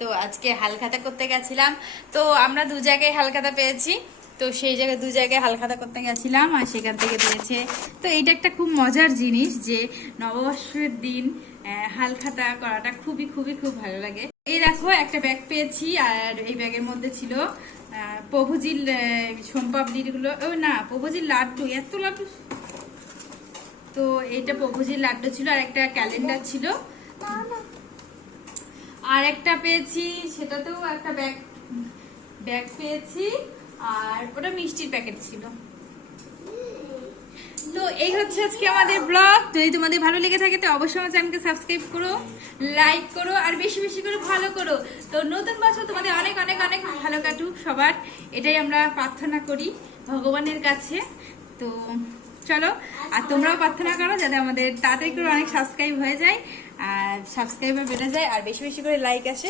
তো আজকে হালখাতা করতে গেছিলাম। তো আমরা দু জায়গায় হালখাতা পেয়েছি, তো সেই জায়গায় দু জায়গায় হালখাতা করতে গেছিলাম আর সেখান থেকে দিয়েছে। তো এইটা একটা খুব মজার জিনিস যে নববর্ষের দিন হালখাতা করাটা খুবই খুবই খুব ভালো লাগে। এই দেখো একটা ব্যাগ পেয়েছি, আর এই ব্যাগের মধ্যে ছিল প্রভুজির সোমপাপড়ির গুলো, ও না প্রভুজির লাড্ডু, এত লাড্ডু। তো এইটা প্রভুজির লাড্ডু ছিল, আর একটা ক্যালেন্ডার ছিল, আর একটা পেয়েছি সেটাতেও একটা ব্যাগ ব্যাগ পেয়েছি, আর ওটা মিষ্টির প্যাকেট ছিল। তো এই হচ্ছে আজকে আমাদের ব্লগ। যদি তোমাদের ভালো লেগে থাকে তো অবশ্যই আমার চ্যানেলকে সাবস্ক্রাইব করো, লাইক করো, আর বেশি বেশি করে ভালো করো। তো নতুন বছর তোমাদের অনেক অনেক অনেক ভালো কাটুক সবার, এটাই আমরা প্রার্থনা করি ভগবানের কাছে। তো চলো, আর তোমরাও প্রার্থনা করো যাতে আমাদের তাড়াতাড়ি করে অনেক সাবস্ক্রাইব হয়ে যায়, আর সাবস্ক্রাইবার বেড়ে যায়, আর বেশি বেশি করে লাইক আসে।